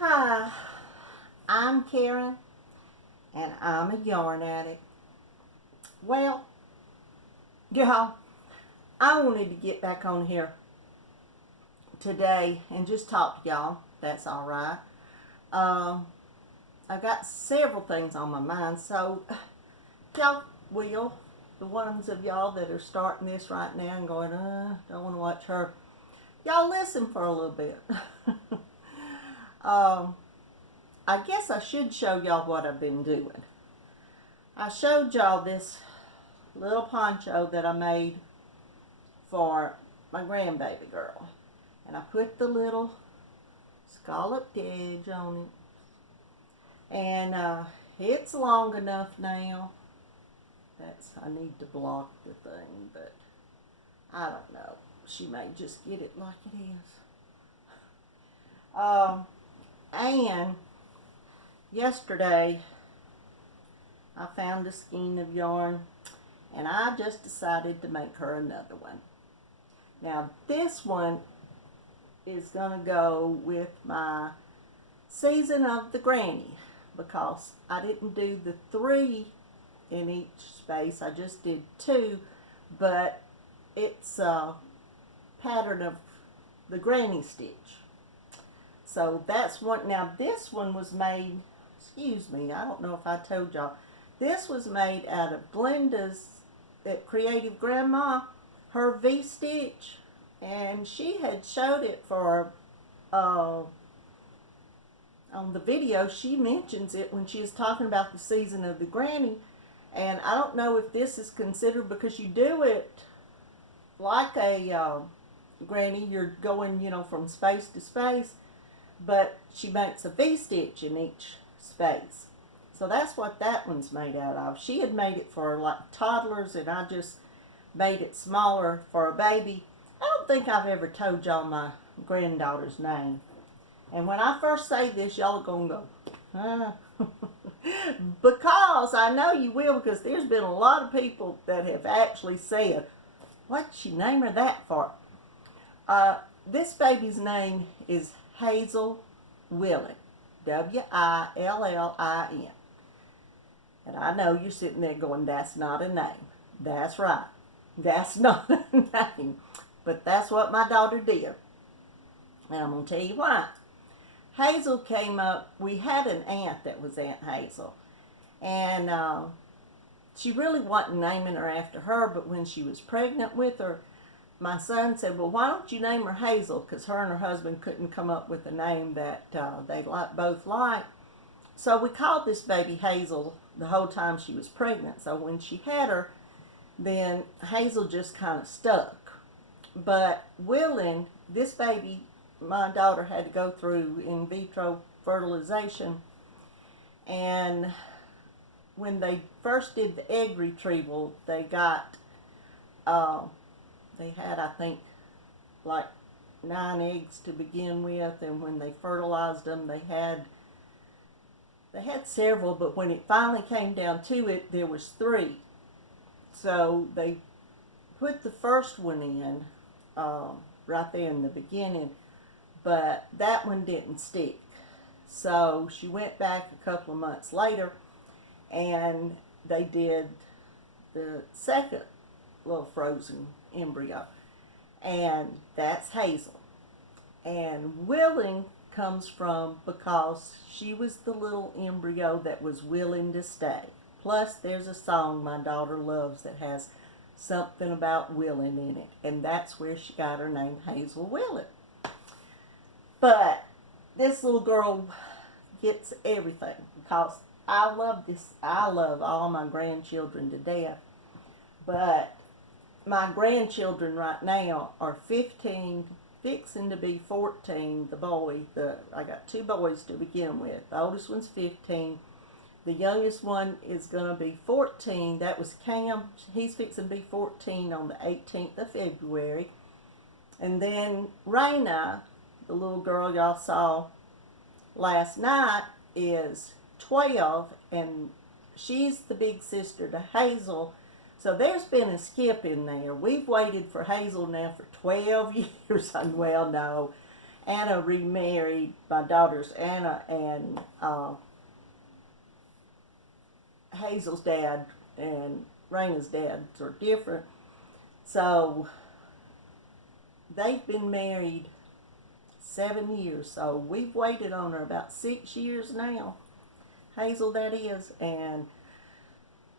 Hi, I'm Karen, and I'm a yarn addict. Well, y'all, I wanted to get back on here today and just talk to y'all. That's all right. I've got several things on my mind, so y'all will, the ones of y'all that are starting this right now and going, don't want to watch her, y'all listen for a little bit. I guess I should show y'all what I've been doing. I showed y'all this little poncho that I made for my grandbaby girl. And I put the little scalloped edge on it. And it's long enough now. I need to block the thing, but I don't know. She may just get it like it is. And yesterday I found a skein of yarn and I just decided to make her another one. Now this one is going to go with my season of the granny because I didn't do the 3 in each space. I just did 2, but it's a pattern of the granny stitch. So that's one. Now this one was made, excuse me, I don't know if I told y'all, this was made out of Glenda's Creative Grandma, her V-stitch, and she had showed it for, on the video, she mentions it when she was talking about the season of the granny, and I don't know if this is considered, because you do it like a granny, you're going, from space to space, but she makes a V-stitch in each space. So that's what that one's made out of. She had made it for like toddlers, and I just made it smaller for a baby. I don't think I've ever told y'all my granddaughter's name. And when I first say this, y'all are going to go, ah. Because I know you will, because there's been a lot of people that have actually said, what'd she name her that for? This baby's name is Hazel Willin, Willin. And I know you're sitting there going, that's not a name. That's right. That's not a name. But that's what my daughter did. And I'm going to tell you why. Hazel came up, we had an aunt that was Aunt Hazel. And she really wasn't naming her after her, but when she was pregnant with her, my son said, well, why don't you name her Hazel? Because her and her husband couldn't come up with a name that they both liked. So we called this baby Hazel the whole time she was pregnant. So when she had her, then Hazel just kind of stuck. But Willin, this baby, my daughter had to go through in vitro fertilization. And when they first did the egg retrieval, they got, they had, I think, like 9 eggs to begin with. And when they fertilized them, they had several, but when it finally came down to it, there was 3. So they put the first one in right there in the beginning, but that one didn't stick. So she went back a couple of months later, and they did the second little frozen embryo, and that's Hazel. And Willing comes from because she was the little embryo that was willing to stay. Plus there's a song my daughter loves that has something about willing in it, and that's where she got her name, Hazel Willing. But this little girl gets everything because I love all my grandchildren to death, but my grandchildren right now are 15, fixing to be 14, the boy. I got 2 boys to begin with. The oldest one's 15. The youngest one is going to be 14. That was Cam. He's fixing to be 14 on the 18th of February. And then Raina, the little girl y'all saw last night, is 12, and she's the big sister to Hazel. So there's been a skip in there. We've waited for Hazel now for 12 years. Well, no. Anna remarried. My daughters Anna and Hazel's dad and Raina's dads are different. So they've been married 7 years. So we've waited on her about 6 years now. Hazel, that is. And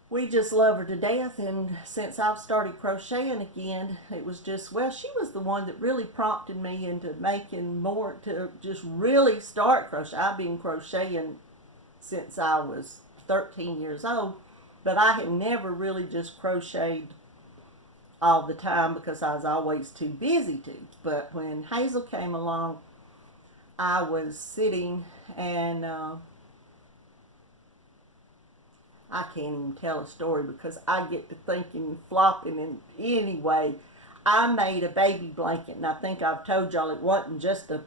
we just love her to death. And since I've started crocheting again, it was just, well, she was the one that really prompted me into making more, to just really start crochet. I've been crocheting since I was 13 years old, but I had never really just crocheted all the time because I was always too busy to. But when Hazel came along, I was sitting and I can't even tell a story because I get to thinking and flopping. And anyway, I made a baby blanket, and I think I've told y'all it wasn't just a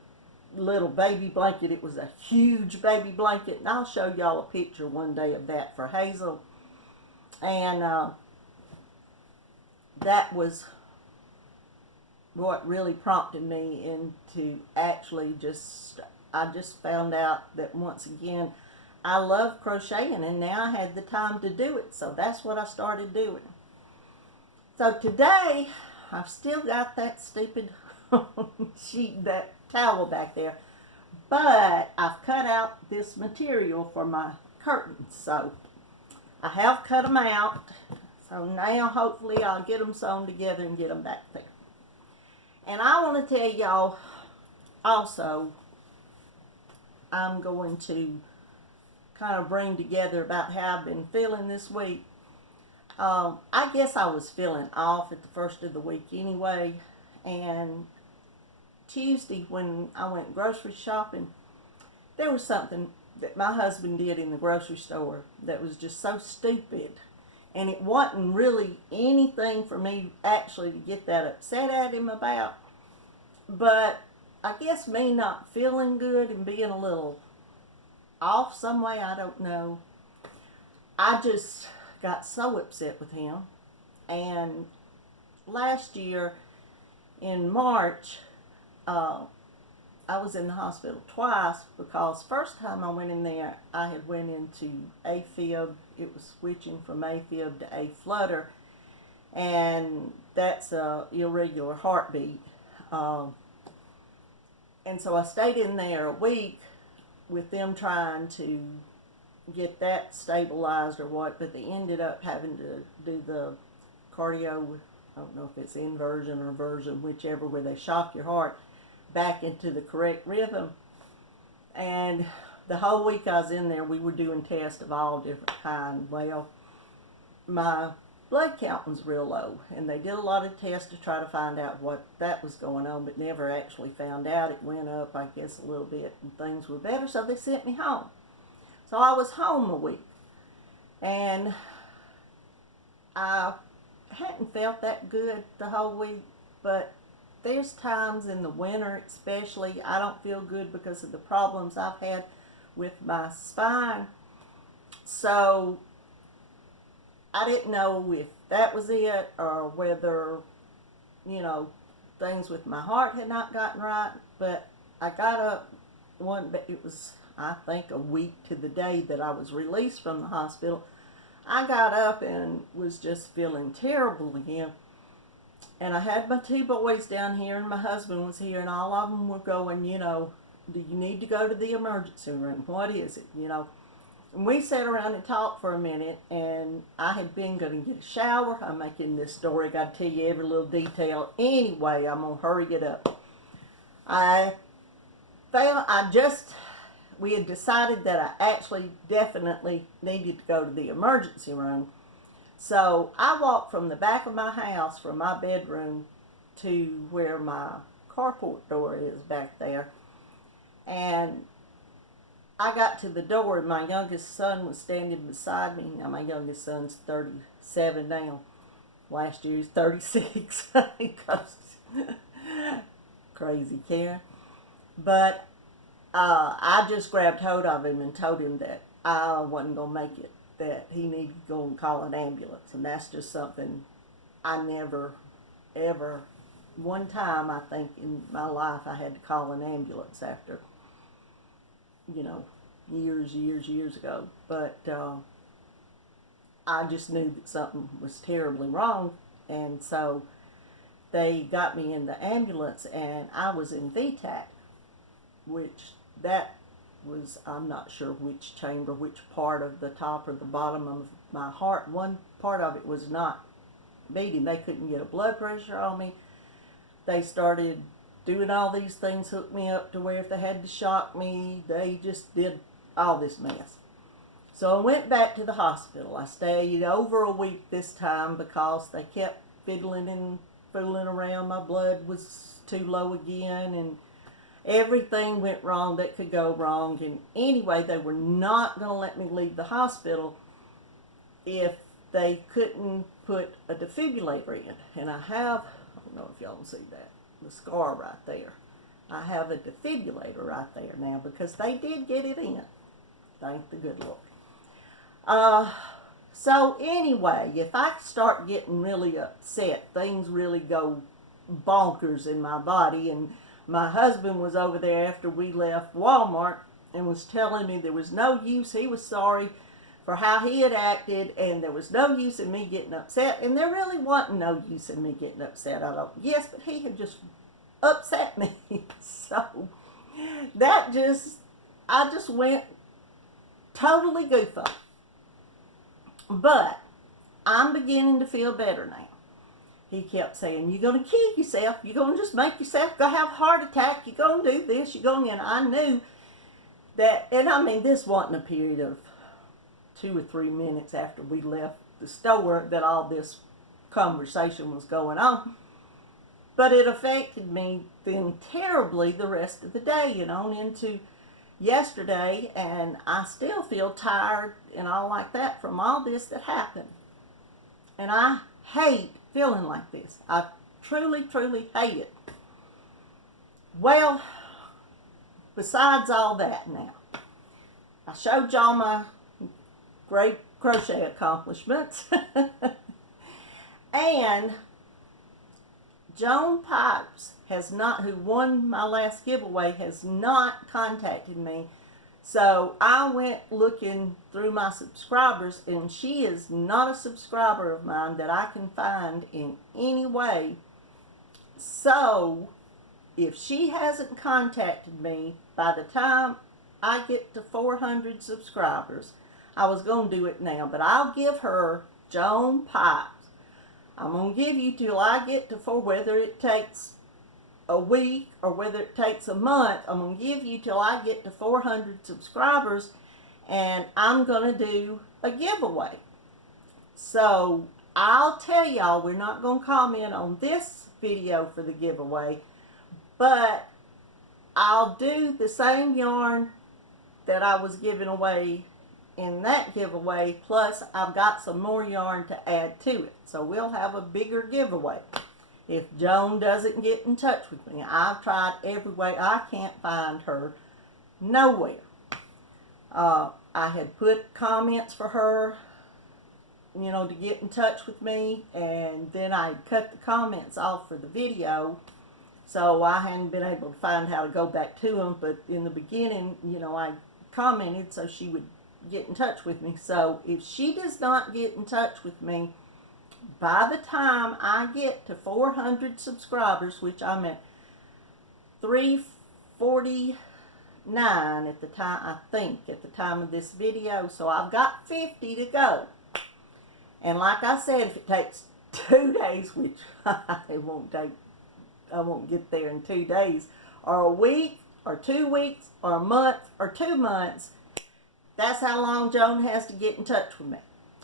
little baby blanket, it was a huge baby blanket, and I'll show y'all a picture one day of that for Hazel. And that was what really prompted me into actually I just found out that once again I love crocheting, and now I had the time to do it, so that's what I started doing. So today I've still got that stupid sheet, that towel back there, but I've cut out this material for my curtains, so I have cut them out. So now hopefully I'll get them sewn together and get them back there. And I want to tell y'all also, I'm going to kind of bring together about how I've been feeling this week. I guess I was feeling off at the first of the week anyway, and Tuesday when I went grocery shopping, there was something that my husband did in the grocery store that was just so stupid, and it wasn't really anything for me actually to get that upset at him about, but I guess me not feeling good and being a little off some way, I don't know, I just got so upset with him. And last year in March, I was in the hospital twice because first time I went in there, I had went into AFib. It was switching from AFib to A-flutter, and that's a irregular heartbeat. And so I stayed in there a week with them trying to get that stabilized or what, but they ended up having to do the cardio, I don't know if it's inversion or version, whichever, where they shock your heart back into the correct rhythm. And the whole week I was in there, we were doing tests of all different kinds. Well, my blood count was real low, and they did a lot of tests to try to find out what that was going on, but never actually found out. It went up, I guess, a little bit, and things were better, so they sent me home. So I was home a week, and I hadn't felt that good the whole week, but there's times in the winter especially I don't feel good because of the problems I've had with my spine. So I didn't know if that was it or whether, things with my heart had not gotten right. But I got up it was, I think, a week to the day that I was released from the hospital. I got up and was just feeling terrible again. And I had my two boys down here, and my husband was here, and all of them were going, do you need to go to the emergency room? What is it? And we sat around and talked for a minute, and I had been going to get a shower. I'm making this story, got to tell you every little detail. Anyway, I'm going to hurry it up. We had decided that I actually definitely needed to go to the emergency room. So I walked from the back of my house, from my bedroom, to where my carport door is back there. And I got to the door, and my youngest son was standing beside me. Now, my youngest son's 37 now. Last year he was 36. Crazy Karen. But I just grabbed hold of him and told him that I wasn't going to make it, that he needed to go and call an ambulance. And that's just something I never, ever one time, I think, in my life, I had to call an ambulance after, you know, years ago. But I just knew that something was terribly wrong, and so they got me in the ambulance, and I was in VTAC, which that was, I'm not sure which chamber, which part of the top or the bottom of my heart. One part of it was not beating. They couldn't get a blood pressure on me. They started doing all these things, hooked me up to where if they had to shock me, they just did all this mess. So I went back to the hospital. I stayed over a week this time because they kept fiddling and fooling around. My blood was too low again, and everything went wrong that could go wrong. And anyway, they were not going to let me leave the hospital if they couldn't put a defibrillator in. And I have, I don't know if y'all can see that, the scar right there. I have a defibrillator right there now because they did get it in. Thank the good Lord. So anyway, if I start getting really upset, things really go bonkers in my body. And my husband was over there after we left Walmart and was telling me there was no use. He was sorry for how he had acted, and there was no use in me getting upset. And there really wasn't no use in me getting upset. Yes, but he had just upset me. So that I just went totally goofy. But I'm beginning to feel better now. He kept saying, you're going to kill yourself. You're going to just make yourself go have a heart attack. You're going to do this. You're going to. And I knew that, and I mean, this wasn't a period of 2 or 3 minutes after we left the store that all this conversation was going on. But it affected me then terribly the rest of the day and on into yesterday, and I still feel tired and all like that from all this that happened. And I hate feeling like this. I truly, truly hate it. Well, besides all that now, I showed y'all my great crochet accomplishments. And Joan Pipes who won my last giveaway, has not contacted me. So I went looking through my subscribers, and she is not a subscriber of mine that I can find in any way. So if she hasn't contacted me by the time I get to 400 subscribers, I was going to do it now, but I'll give her Joan Pipes. I'm going to give you till I get to whether it takes a week or whether it takes a month. I'm going to give you till I get to 400 subscribers, and I'm going to do a giveaway. So I'll tell y'all, we're not going to comment on this video for the giveaway, but I'll do the same yarn that I was giving away in that giveaway, plus I've got some more yarn to add to it. So we'll have a bigger giveaway. If Joan doesn't get in touch with me, I've tried every way. I can't find her nowhere. I had put comments for her, to get in touch with me, and then I cut the comments off for the video, so I hadn't been able to find how to go back to them. But in the beginning, I commented so she would get in touch with me. So if she does not get in touch with me by the time I get to 400 subscribers, which I'm at 349 at the time, I think, at the time of this video. So I've got 50 to go. And like I said, if it takes 2 days, which it won't take, I won't get there in 2 days, or a week, or 2 weeks, or a month, or 2 months, that's how long Joan has to get in touch with me.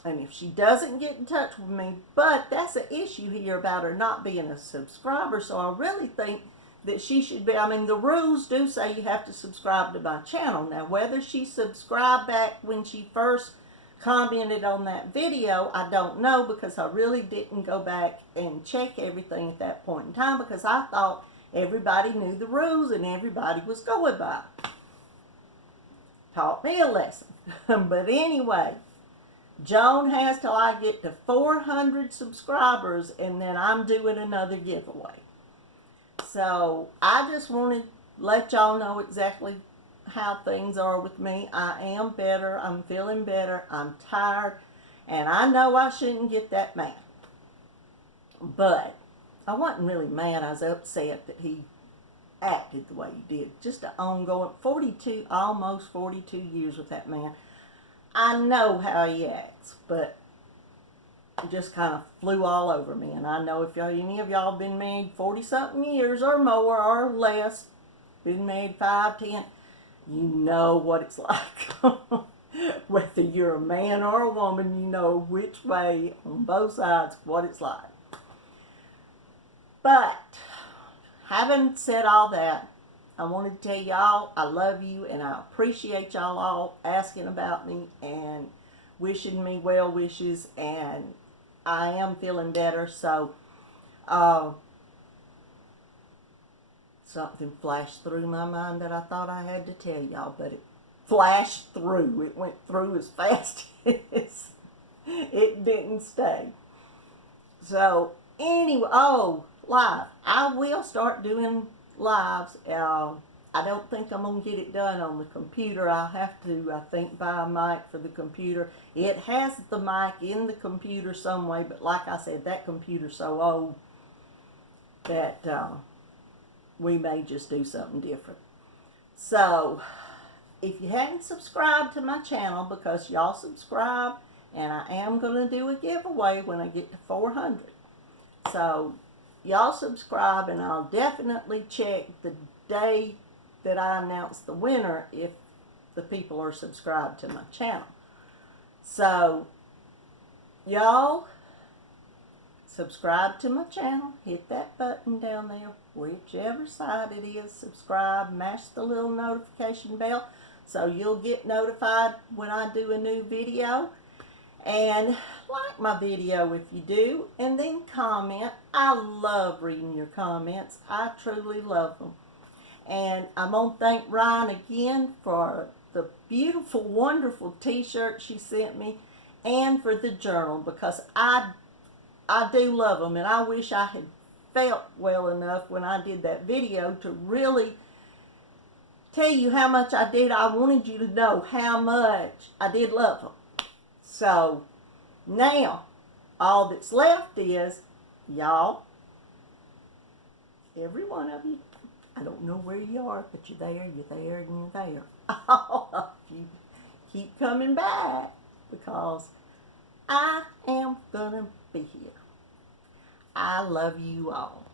And if she doesn't get in touch with me, but that's an issue here about her not being a subscriber, so I really think that she should be. I mean, the rules do say you have to subscribe to my channel. Now, whether she subscribed back when she first commented on that video, I don't know, because I really didn't go back and check everything at that point in time, because I thought everybody knew the rules and everybody was going by. Taught me a lesson. But anyway, Joan has till I get to 400 subscribers, and then I'm doing another giveaway. So I just wanted to let y'all know exactly how things are with me. I am better. I'm feeling better. I'm tired. And I know I shouldn't get that mad. But I wasn't really mad. I was upset that he acted the way he did. Just an ongoing 42, almost 42 years with that man. I know how he acts, but it just kind of flew all over me. And I know if any of y'all been married 40-something years or more or less, been married 5, 10, you know what it's like. Whether you're a man or a woman, you know which way on both sides what it's like. But having said all that, I wanted to tell y'all I love you and I appreciate y'all all asking about me and wishing me well wishes, and I am feeling better. So something flashed through my mind that I thought I had to tell y'all, but it flashed through. It went through as fast as it didn't stay. So anyway, live. I will start doing lives. I don't think I'm going to get it done on the computer. I'll have to, I think, buy a mic for the computer. It has the mic in the computer some way, but like I said, that computer's so old that we may just do something different. So, if you haven't subscribed to my channel, because y'all subscribe, and I am going to do a giveaway when I get to 400. So, y'all subscribe, and I'll definitely check the day that I announce the winner if the people are subscribed to my channel. So, y'all subscribe to my channel, hit that button down there, whichever side it is, subscribe, mash the little notification bell so you'll get notified when I do a new video. And like my video if you do, and then comment. I love reading your comments. I truly love them. And I'm going to thank Ryan again for the beautiful, wonderful t-shirt she sent me, and for the journal, because I do love them, and I wish I had felt well enough when I did that video to really tell you how much I did. I wanted you to know how much I did love them. So now all that's left is y'all, every one of you, I don't know where you are, but you're there, and you're there. All of you keep coming back, because I am gonna be here. I love you all.